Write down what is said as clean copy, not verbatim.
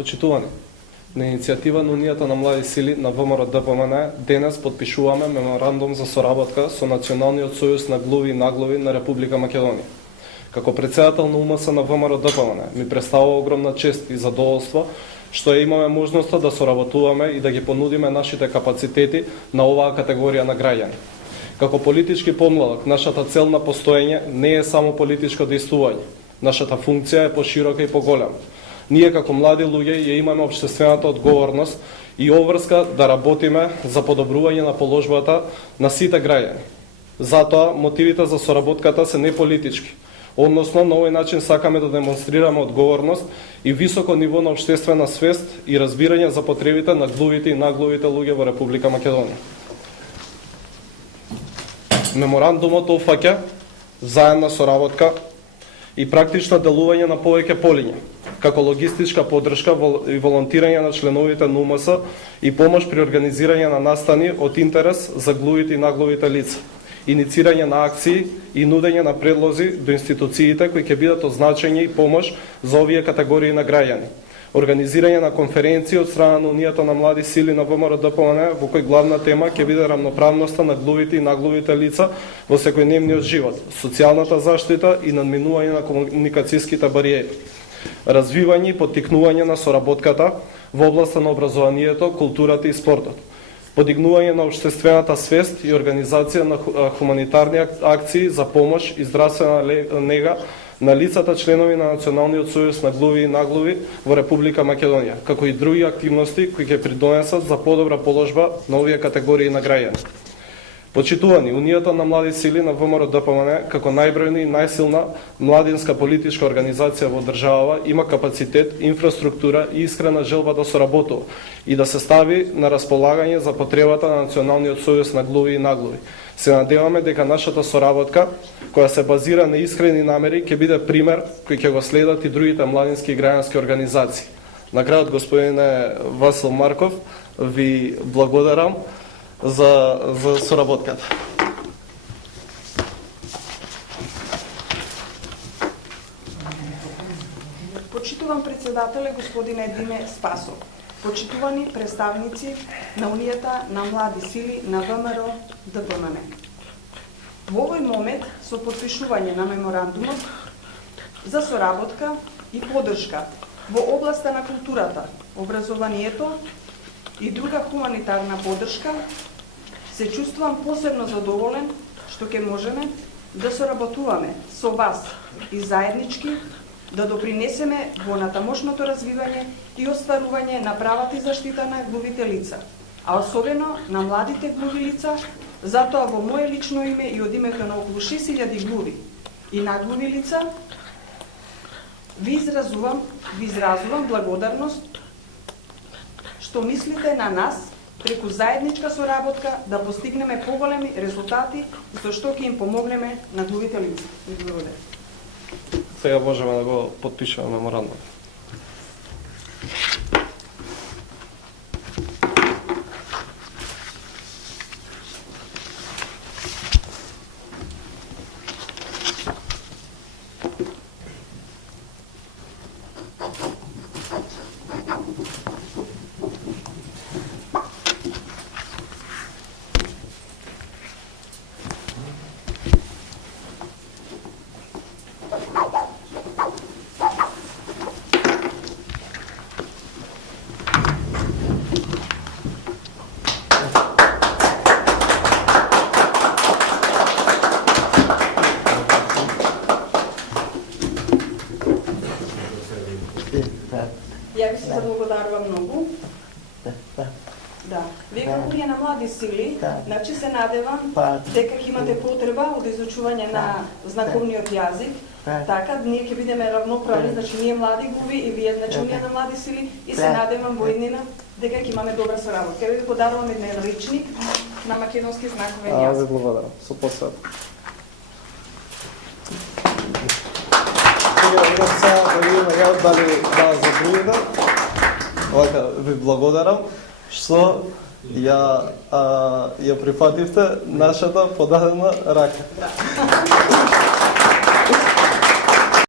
Почитувани, на иницијатива на Унијата на млади сили на ВМРО ДПМН денес подпишуваме меморандум за соработка со Националниот сојуз на глуви и наглуви на Република Македонија. Како претседател на УМС на ВМРО ДПМН ми представува огромна чест и задоволство што имаме можноста да соработуваме и да ги понудиме нашите капацитети на оваа категорија на граѓани. Како политички помладок, нашата цел на постоење не е само политичко дејствување. Нашата функција е поширока и поголема. Ние како млади луѓе ја имаме општествената одговорност и обврска да работиме за подобрување на положбата на сите граѓани. Затоа мотивите за соработката се не политички. Односно, на овој начин сакаме да демонстрираме одговорност и високо ниво на општествена свест и разбирање за потребите на глувите и наглувите луѓе во Република Македонија. Меморандумот опфаќа заедна соработка и практично делување на повеќе полиња, како логистичка поддршка и волонтирање на членовите на УМС и помош при организирање на настани од интерес за глувите и наглувите лица, иницирање на акции и нудење на предлози до институциите кои ќе бидат од значење и помош за овие категории на граѓани, организирање на конференции од страна на Унијата на млади сили на ВМРО ДПМН во кој главна тема ќе биде рамноправноста на глувите и наглувите лица во секојдневниот живот, социјалната заштита и надминување на комуникацијските бариери, развивање и поттикнување на соработката во областа на образованието, културата и спортот, подигнување на општествената свест и организација на хуманитарни акции за помош и здравствена нега на лицата членови на Националниот сојуз на глуви и наглуви во Република Македонија, како и други активности кои ќе придонесат за подобра положба на овие категории на граѓани. Почитувани, Унијата на млади сили на ВМРО ДПМН, како најбројна и најсилна младинска политичка организација во државава, има капацитет, инфраструктура и искрена желба да соработува и да се стави на располагање за потребата на Националниот сојуз на глуви и наглуви. Се надеваме дека нашата соработка, која се базира на искрени намери, ќе биде пример кој ќе го следат и другите младински и граѓански организации. На крајот, господине Васил Марков, ви благодарам за соработката. Почитувам председателе господине Диме Спасов. Почитувани представници на Унијата на млади сили на ВМРО ДПМН. Во овој момент со потпишување на меморандумот за соработка и поддршка во областа на културата, образованието и друга хуманитарна поддршка, се чувствувам посебно задоволен што ќе можеме да соработуваме со вас и заеднички да допринесеме во натамошното развивање и остварување на правата и заштита на глувите лица, а особено на младите глуви лица. Затоа во мое лично име и од името на околу 6000 глуви и наглуви лица ви изразувам благодарност што мислите на нас преку заедничка соработка да постигнеме поголеми резултати со што ќе им помогнеме на глувите лица. Благодарам. Сега можеме да го подпишеме меморандум. Ја ви се заблагодарувам многу. Да. Вие како Унија на млади сили, значи се надевам дека ќе имате потреба од изучување на знаковниот јазик. Така, ние ќе бидеме равноправни, значи ние млади глуви и вие, значи Унија на млади сили, и се надевам во иднина дека ќе имаме добра соработка. Ќе ви подарувам еден речник на македонски знаковен јазик. Ви благодарам, со посебно. Сега да видиме ја дали за другите. Вака, ви благодарам што ја прифативте нашата подадена рака.